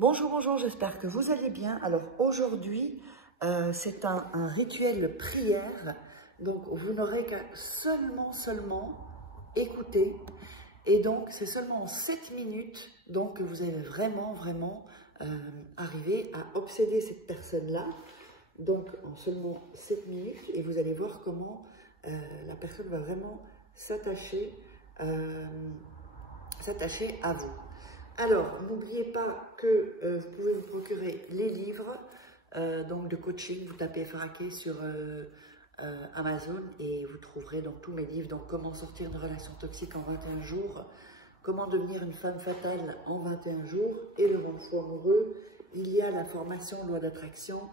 Bonjour, bonjour, j'espère que vous allez bien. Alors aujourd'hui, c'est un rituel prière, donc vous n'aurez qu'à seulement écouter. Et donc c'est seulement en 7 minutes donc, que vous allez vraiment arriver à obséder cette personne-là. Donc en seulement 7 minutes, et vous allez voir comment la personne va vraiment s'attacher à vous. Alors, n'oubliez pas que vous pouvez vous procurer les livres donc de coaching. Vous tapez Faraké sur Amazon et vous trouverez donc tous mes livres. Donc, comment sortir d'une relation toxique en 21 jours, comment devenir une femme fatale en 21 jours et le rendre fou amoureux. Il y a la formation loi d'attraction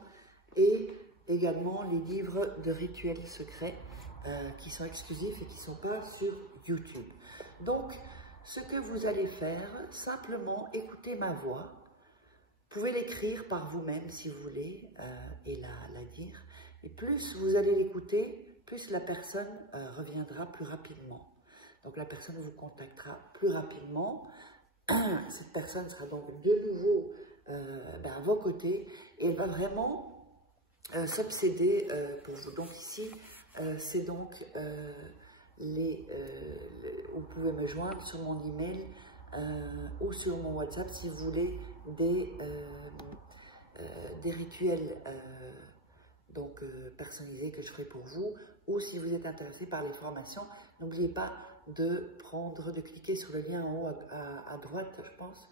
et également les livres de rituels secrets qui sont exclusifs et qui ne sont pas sur YouTube. Donc, ce que vous allez faire, simplement écoutez ma voix. Vous pouvez l'écrire par vous-même si vous voulez et la dire. Et plus vous allez l'écouter, plus la personne reviendra plus rapidement. Donc la personne vous contactera plus rapidement. Cette personne sera donc de nouveau à vos côtés et elle va vraiment s'obséder pour vous. Donc ici, c'est donc... vous pouvez me joindre sur mon email ou sur mon WhatsApp si vous voulez des rituels personnalisés que je ferai pour vous, ou si vous êtes intéressé par les formations, n'oubliez pas de cliquer sur le lien en haut à droite, je pense,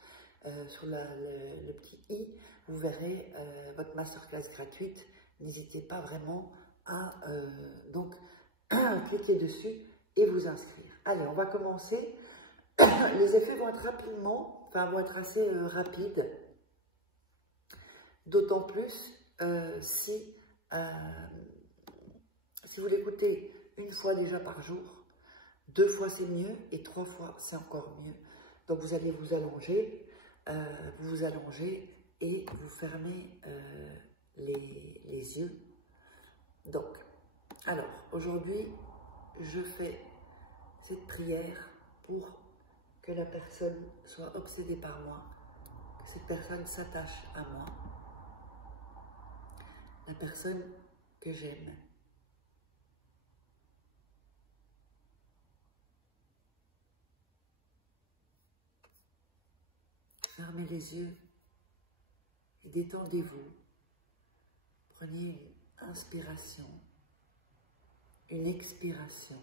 sur le petit i, vous verrez votre masterclass gratuite. N'hésitez pas vraiment à cliquer dessus et vous inscrire. Allez, on va commencer. Les effets vont être assez rapides, d'autant plus si vous l'écoutez une fois déjà par jour, 2 fois c'est mieux et 3 fois c'est encore mieux. Donc vous allez vous allonger et vous fermez les yeux. Donc, alors aujourd'hui, je fais cette prière pour que la personne soit obsédée par moi, que cette personne s'attache à moi, la personne que j'aime. Fermez les yeux et détendez-vous. Prenez une inspiration, une expiration.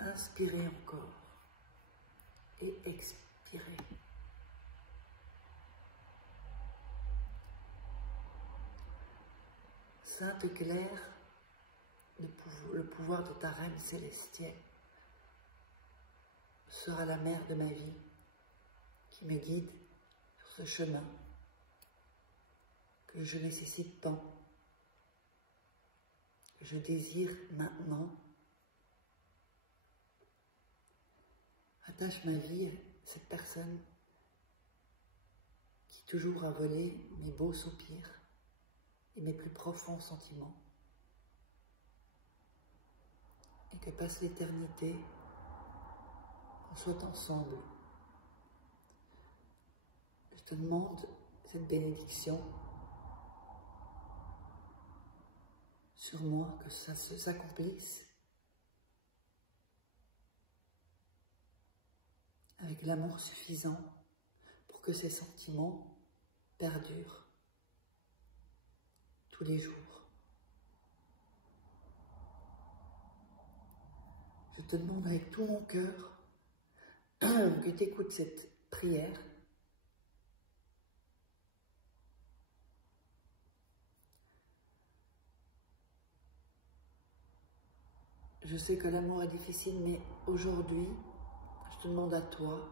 Inspirez encore et expirez. Sainte Claire, le pouvoir de ta reine célestielle sera la mère de ma vie qui me guide sur ce chemin que je nécessite tant, que je désire maintenant. Attache ma vie à cette personne qui toujours a volé mes beaux soupirs et mes plus profonds sentiments. Et que passe l'éternité, qu'on soit ensemble. Je te demande cette bénédiction sur moi, que ça s'accomplisse avec l'amour suffisant pour que ces sentiments perdurent tous les jours. Je te demande avec tout mon cœur que tu écoutes cette prière Je sais que l'amour est difficile, mais aujourd'hui, je te demande à toi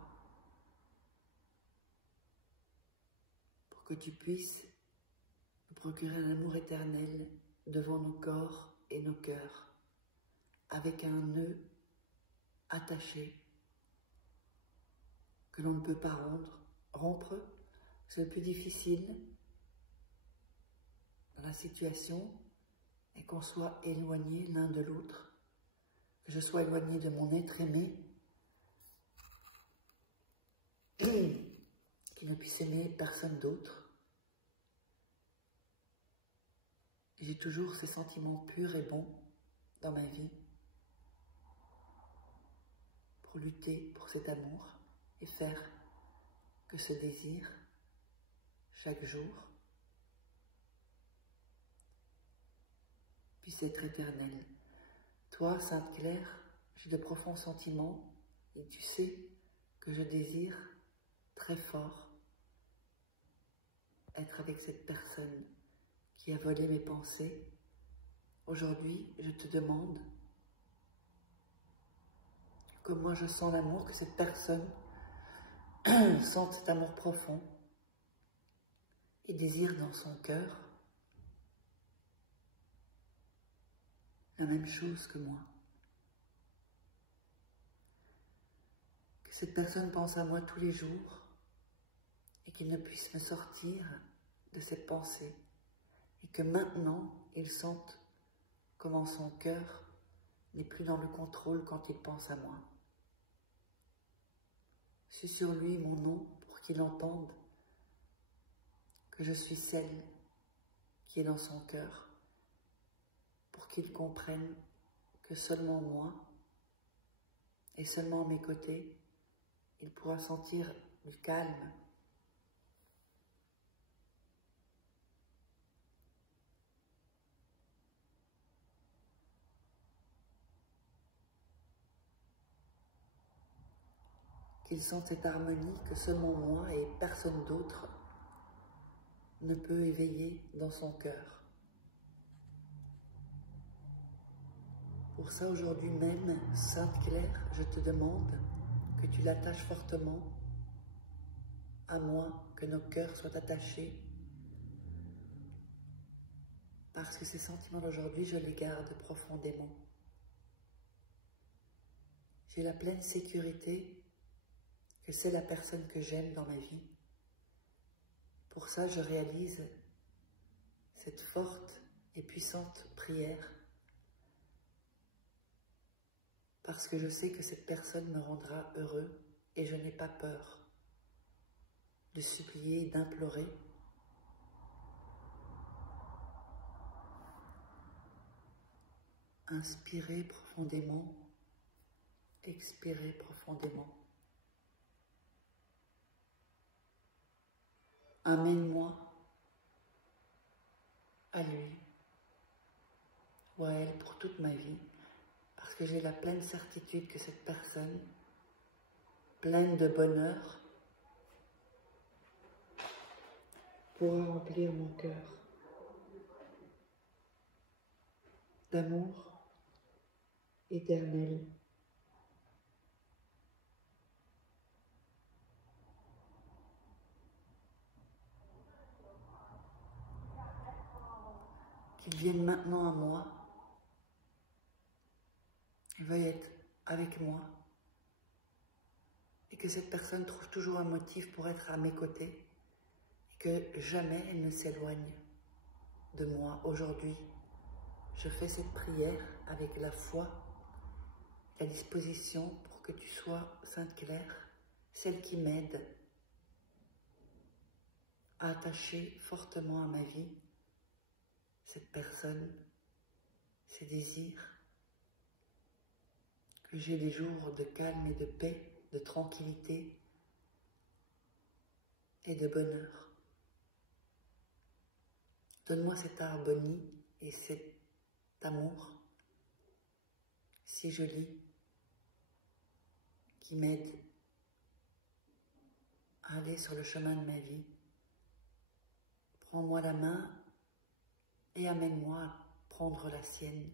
pour que tu puisses nous procurer un amour éternel devant nos corps et nos cœurs, avec un nœud attaché que l'on ne peut pas rompre. C'est le plus difficile dans la situation, et qu'on soit éloignés l'un de l'autre, que je sois éloigné de mon être aimé qui ne puisse aimer personne d'autre. J'ai toujours ces sentiments purs et bons dans ma vie pour lutter pour cet amour et faire que ce désir, chaque jour, puisse être éternel. Toi, Sainte Claire, j'ai de profonds sentiments et tu sais que je désire très fort être avec cette personne qui a volé mes pensées. Aujourd'hui, je te demande que moi je sens l'amour, que cette personne sente cet amour profond et désire dans son cœur la même chose que moi. Que cette personne pense à moi tous les jours et qu'il ne puisse me sortir de cette pensée et que maintenant il sente comment son cœur n'est plus dans le contrôle quand il pense à moi. Suis sur lui mon nom pour qu'il entende que je suis celle qui est dans son cœur, pour qu'il comprenne que seulement moi et seulement à mes côtés, il pourra sentir du calme. Qu'il sente cette harmonie que seulement moi et personne d'autre ne peut éveiller dans son cœur. Pour ça, aujourd'hui même, Sainte Claire, je te demande que tu l'attaches fortement à moi, que nos cœurs soient attachés, parce que ces sentiments d'aujourd'hui, je les garde profondément. J'ai la pleine sécurité que c'est la personne que j'aime dans ma vie. Pour ça, je réalise cette forte et puissante prière, parce que je sais que cette personne me rendra heureux et je n'ai pas peur de supplier, d'implorer. Inspirez profondément, expirez profondément. Amène-moi à lui ou à elle pour toute ma vie, parce que j'ai la pleine certitude que cette personne, pleine de bonheur, pourra remplir mon cœur d'amour éternel. Qu'il vienne maintenant à moi, qu'il veuille être avec moi, et que cette personne trouve toujours un motif pour être à mes côtés, et que jamais elle ne s'éloigne de moi. Aujourd'hui, je fais cette prière avec la foi, la disposition pour que tu sois, Sainte Claire, celle qui m'aide à attacher fortement à ma vie cette personne, ses désirs, que j'ai des jours de calme et de paix, de tranquillité et de bonheur. Donne-moi cette harmonie et cet amour si joli qui m'aide à aller sur le chemin de ma vie. Prends-moi la main et amène-moi à prendre la sienne.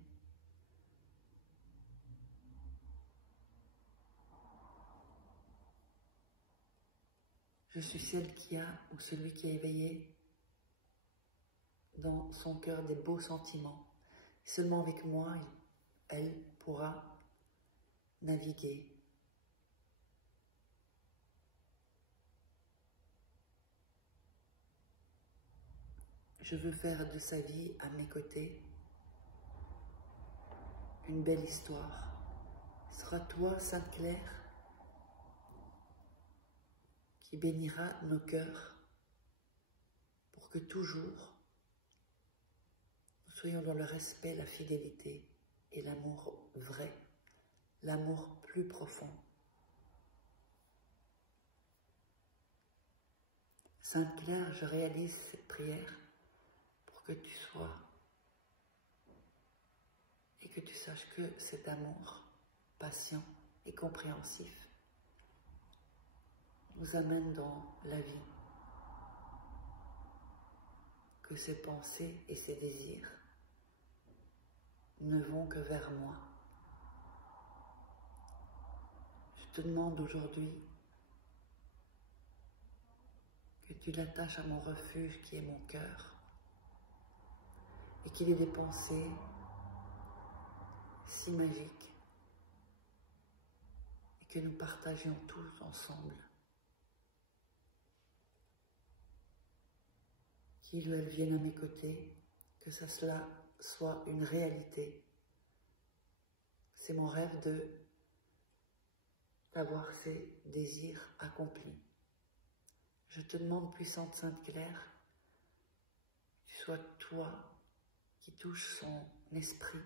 Je suis celle qui a, ou celui qui a éveillé dans son cœur des beaux sentiments. Seulement avec moi, elle pourra naviguer. Je veux faire de sa vie à mes côtés une belle histoire. Ce sera toi, Sainte Claire, qui bénira nos cœurs pour que toujours nous soyons dans le respect, la fidélité et l'amour vrai, l'amour plus profond. Sainte Claire, je réalise cette prière pour que tu sois et que tu saches que cet amour patient et compréhensif nous amène dans la vie, que ses pensées et ses désirs ne vont que vers moi. Je te demande aujourd'hui que tu l'attaches à mon refuge qui est mon cœur et qu'il ait des pensées si magiques et que nous partagions tous ensemble. Qu'il ou elle vienne à mes côtés, que cela soit une réalité. C'est mon rêve d'avoir ces désirs accomplis. Je te demande, puissante Sainte Claire, que tu sois toi qui touche son esprit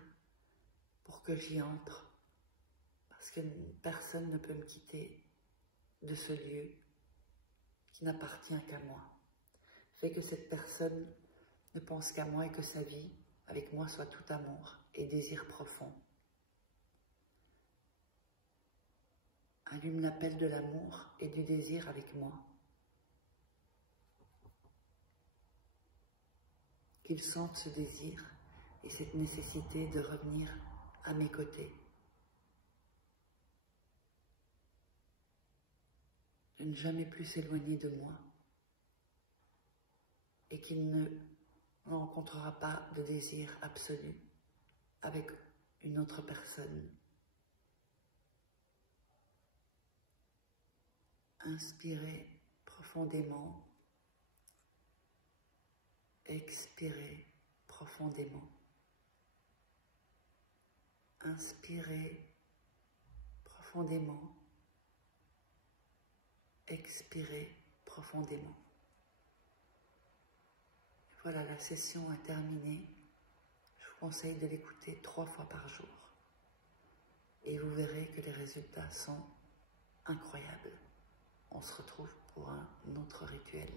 pour que j'y entre, parce que personne ne peut me quitter de ce lieu qui n'appartient qu'à moi. Fais que cette personne ne pense qu'à moi et que sa vie avec moi soit tout amour et désir profond. Allume l'appel de l'amour et du désir avec moi. Qu'il sente ce désir et cette nécessité de revenir à mes côtés. De ne jamais plus s'éloigner de moi. Et qu'il ne rencontrera pas de désir absolu avec une autre personne. Inspirez profondément, expirez profondément. Inspirez profondément, expirez profondément. Voilà, la session est terminée. Je vous conseille de l'écouter 3 fois par jour. Et vous verrez que les résultats sont incroyables. On se retrouve pour un autre rituel.